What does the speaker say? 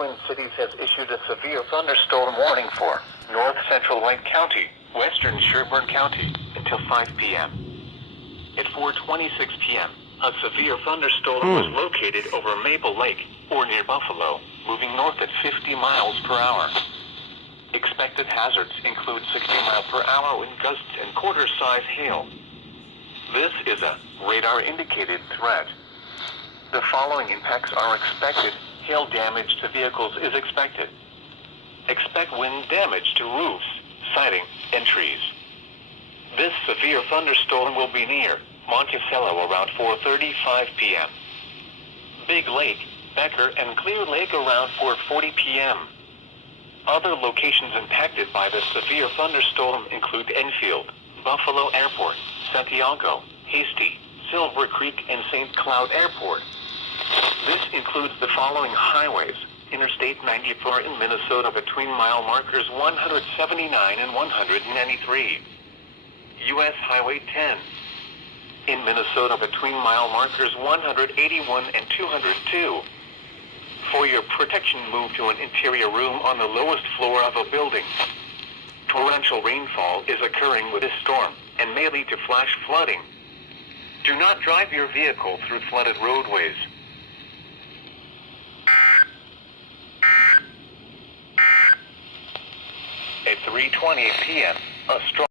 Twin Cities has issued a severe thunderstorm warning for north central White County, western Sherburne County, until 5 p.m. At 4:26 p.m., a severe thunderstorm was located over Maple Lake, or near Buffalo, moving north at 50 miles per hour. Expected hazards include 60 mile per hour wind gusts and quarter-size hail. This is a radar-indicated threat. The following impacts are expected. Hail damage to vehicles is expected. Expect wind damage to roofs, siding, and trees. This severe thunderstorm will be near Monticello around 4:35 p.m. Big Lake, Becker, and Clear Lake around 4:40 p.m. Other locations impacted by the severe thunderstorm include Enfield, Buffalo Airport, Santiago, Hasty, Silver Creek, and St. Cloud Airport. This includes the following highways: Interstate 94 in Minnesota between mile markers 179 and 193. U.S. Highway 10 in Minnesota between mile markers 181 and 202. For your protection, move to an interior room on the lowest floor of a building. Torrential rainfall is occurring with this storm and may lead to flash flooding. Do not drive your vehicle through flooded roadways. At 3:20 p.m., a strong